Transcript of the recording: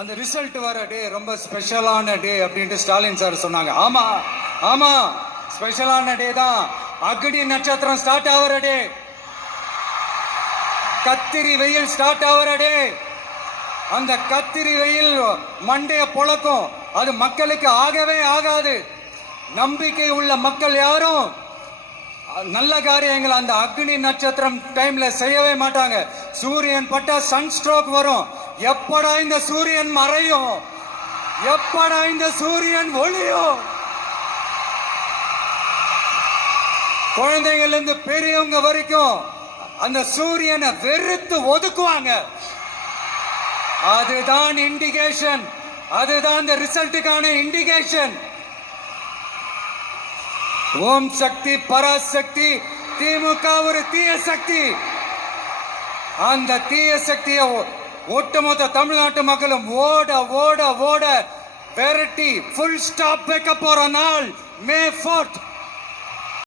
அந்த ரிசல்ட் வர டே ரொம்ப ஸ்பெஷலான டே அப்படின்ட்டு ஸ்டாலின் சார் சொன்னாங்க. ஆமா ஆமா, ஸ்பெஷலான டே தான். அக்னி நட்சத்திரம் ஸ்டார்ட் ஆகிற டே, கத்திரி வெயில் ஸ்டார்ட் ஆகிற டே. அந்த கத்திரி வெயில் மண்டைய பொழக்கும், அது மக்களுக்கு ஆகவே ஆகாது. நம்பிக்கை உள்ள மக்கள் யாரும் நல்ல காரியங்கள் அந்த அக்னி நட்சத்திரம் டைம்ல செய்யவே மாட்டாங்க. சூரியன் பட்டா சன் ஸ்ட்ரோக் வரும். எப்படா இந்த சூரியன் மறையும், எப்படா இந்த சூரியன் ஒளியும். குழந்தைகள் இருந்து பெரியவங்க வரைக்கும் அந்த சூரியனை வெறுத்து ஒதுக்குவாங்க. அதுதான் இண்டிகேஷன், அதுதான் இந்த ரிசல்ட்டுக்கான இண்டிகேஷன். ஓம் சக்தி பராசக்தி, திமுக ஒரு தீய சக்தி. அந்த தீய சக்தியை ஒட்டுமொத்த தமிழ்நாட்டு மக்களும் ஓட ஓட ஓட விரட்டி ஃபுல் ஸ்டாப் வைக்க போற நாள் மே 4th.